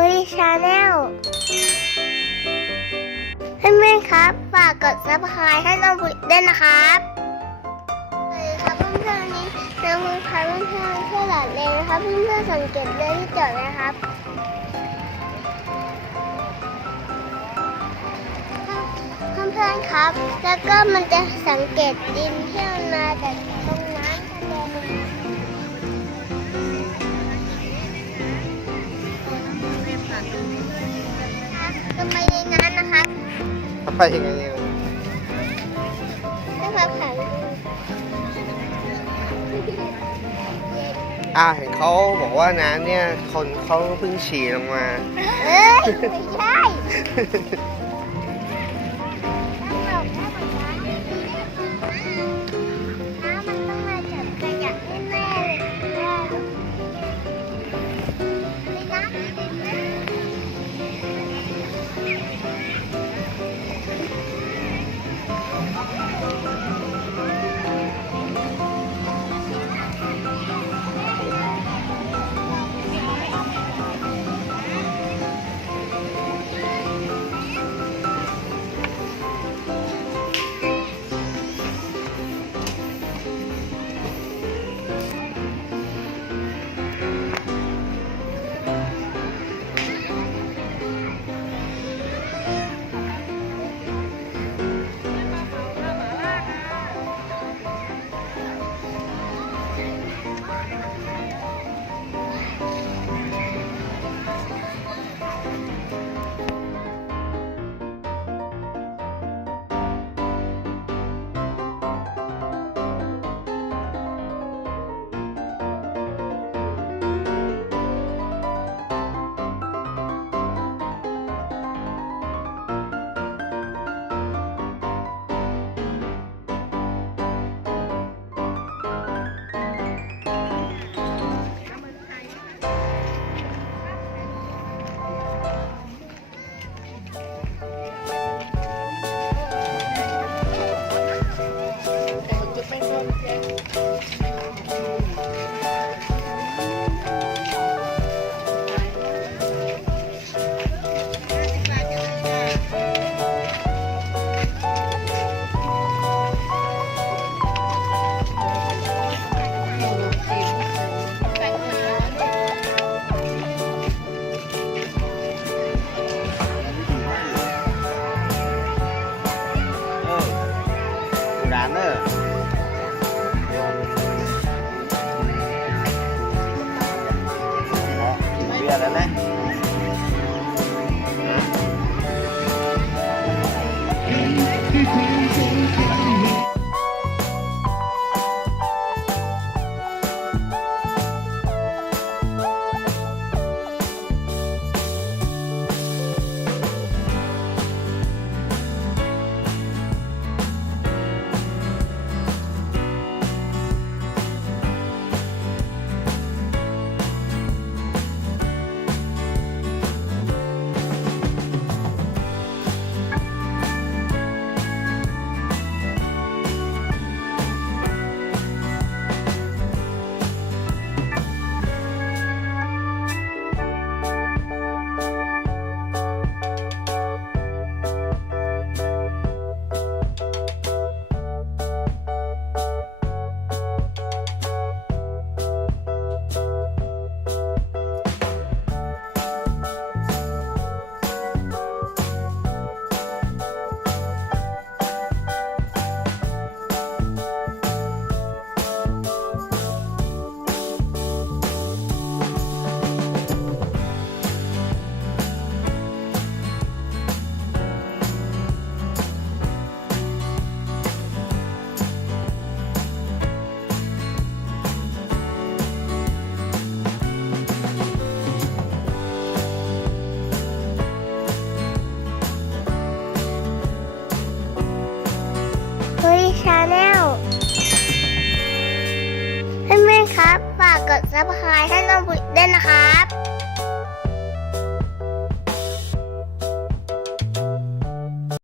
คุยชาแนลเพื่อนๆครับฝากกดซับสไครต์ให้น้องบุญด้วยนะครับสวัสดีครับเพื่อนๆนี้น้องบุญพาเพื่อนๆเที่ยวหลาดเลนะครับเพื่อนๆสังเกตเรือที่จอดนะครับเพื่อนๆครับแล้วก็มันจะสังเกตดินที่มันมาจากตรงน้ำทะเลจะไปในนั้นนะครับไปยังไงเนี่ยนะครับค่ะเห็นเขาบอกว่าน้ำเนี่ยคนเขาเพิ่งฉี่ลงมาเอ้ยไม่ใช่น้ำมันต้องมาจากขยะแน่ๆเลยในน้ำดินนะร้านเนอะกินเบียร์แล้วนะคุยชาแนลเพื่อนๆครับฝากกดซับสไครต์ให้น้องบุญด้วยนะครับ